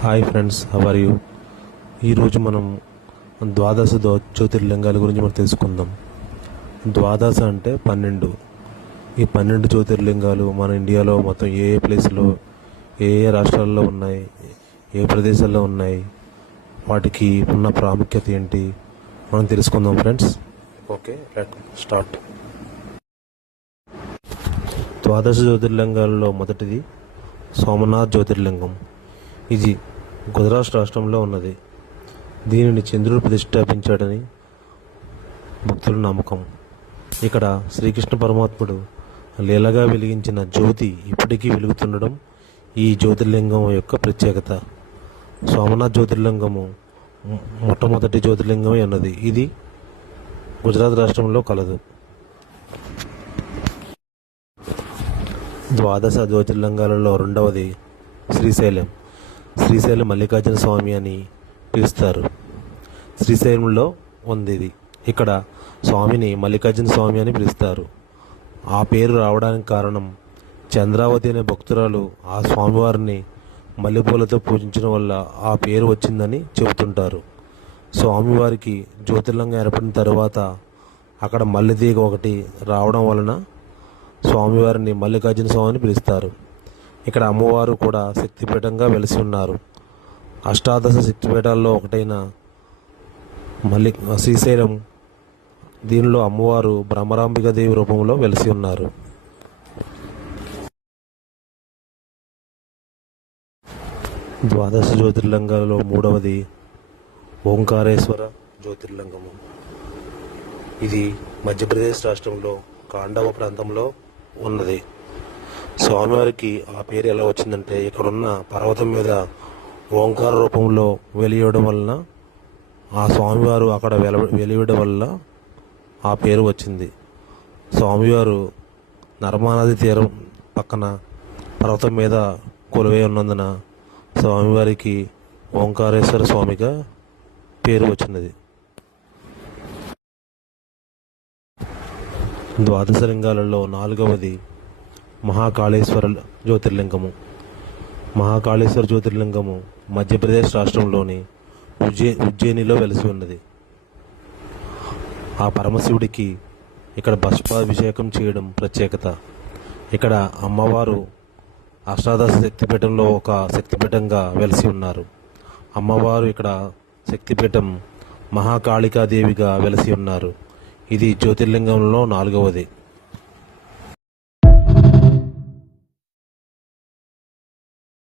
Hi friends how are you ఈరోజు మనం ద్వాదశ దో- జ్యోతిర్లింగాల గురించి మనం తెలుసుకుందాం. ద్వాదశ అంటే పన్నెండు. ఈ పన్నెండు జ్యోతిర్లింగాలు మన ఇండియాలో మొత్తం ఏ ఏ ప్లేస్లో ఏ ఏ రాష్ట్రాల్లో ఉన్నాయి ఏ ప్రదేశాల్లో ఉన్నాయి వాటికి ఉన్న ప్రాముఖ్యత ఏంటి మనం తెలుసుకుందాం ఫ్రెండ్స్. ఓకే లెట్ స్టార్ట్ ద్వాదశ జ్యోతిర్లింగాలలో మొదటిది సోమనాథ్ జ్యోతిర్లింగం. ఇది గుజరాత్ రాష్ట్రంలో ఉన్నది. దీనిని చంద్రుడు ప్రతిష్టాపించాడని భక్తుల నమ్మకం. ఇక్కడ శ్రీకృష్ణ పరమాత్ముడు లీలగా వెలిగించిన జ్యోతి ఇప్పటికీ వెలుగుతుండడం ఈ జ్యోతిర్లింగం యొక్క ప్రత్యేకత. సోమనాథ్ జ్యోతిర్లింగము మొట్టమొదటి జ్యోతిర్లింగమే అన్నది. ఇది గుజరాత్ రాష్ట్రంలో కలదు. ద్వాదశ జ్యోతిర్లింగాలలో రెండవది శ్రీశైలం. శ్రీశైలం మల్లికార్జున స్వామి అని పిలుస్తారు. శ్రీశైలంలో ఉంది ఇది ఇక్కడ స్వామిని మల్లికార్జున స్వామి అని పిలుస్తారు. ఆ పేరు రావడానికి కారణం చంద్రావతి అనే భక్తురాలు ఆ స్వామివారిని మల్లెపూలతో పూజించడం వల్ల ఆ పేరు వచ్చిందని చెబుతుంటారు. స్వామివారికి జ్యోతిర్లింగం ఏర్పడిన తర్వాత అక్కడ మల్లెదీగ ఒకటి రావడం వలన స్వామివారిని మల్లికార్జున స్వామి అని పిలుస్తారు. ఇక్కడ అమ్మవారు కూడా శక్తిపీఠంగా వెలిసి ఉన్నారు. అష్టాదశ శక్తిపీఠాల్లో ఒకటైన మల్లి శ్రీశైలం దీనిలో అమ్మవారు బ్రహ్మరాంబిక దేవి రూపంలో వెలిసి ఉన్నారు. ద్వాదశ జ్యోతిర్లింగాలలో మూడవది ఓంకారేశ్వర జ్యోతిర్లింగము. ఇది మధ్యప్రదేశ్ రాష్ట్రంలో కాండవ ప్రాంతంలో ఉన్నది. స్వామివారికి ఆ పేరు ఎలా వచ్చిందంటే ఇక్కడున్న పర్వతం మీద ఓంకార రూపంలో వెలియడం వలన ఆ స్వామివారు అక్కడ వెల వెలియడం వల్ల ఆ పేరు వచ్చింది. స్వామివారు నర్మానది తీరం పక్కన పర్వతం మీద కొలువై ఉన్నందున స్వామివారికి ఓంకారేశ్వర స్వామిగా పేరు వచ్చినది ద్వాదశ లింగాలలో నాలుగవది మహాకాళేశ్వర జ్యోతిర్లింగము. మహాకాళేశ్వర జ్యోతిర్లింగము మధ్యప్రదేశ్ రాష్ట్రంలోని ఉజ్జే ఉజ్జయినిలో వెలిసి ఉన్నది. ఆ పరమశివుడికి ఇక్కడ భస్మాభిషేకం చేయడం ప్రత్యేకత. ఇక్కడ అమ్మవారు అష్టాదశ శక్తిపీఠంలో ఒక శక్తిపీఠంగా వెలిసి ఉన్నారు. అమ్మవారు ఇక్కడ శక్తిపీఠం మహాకాళికాదేవిగా వెలిసి ఉన్నారు. ఇది జ్యోతిర్లింగంలో నాలుగవది.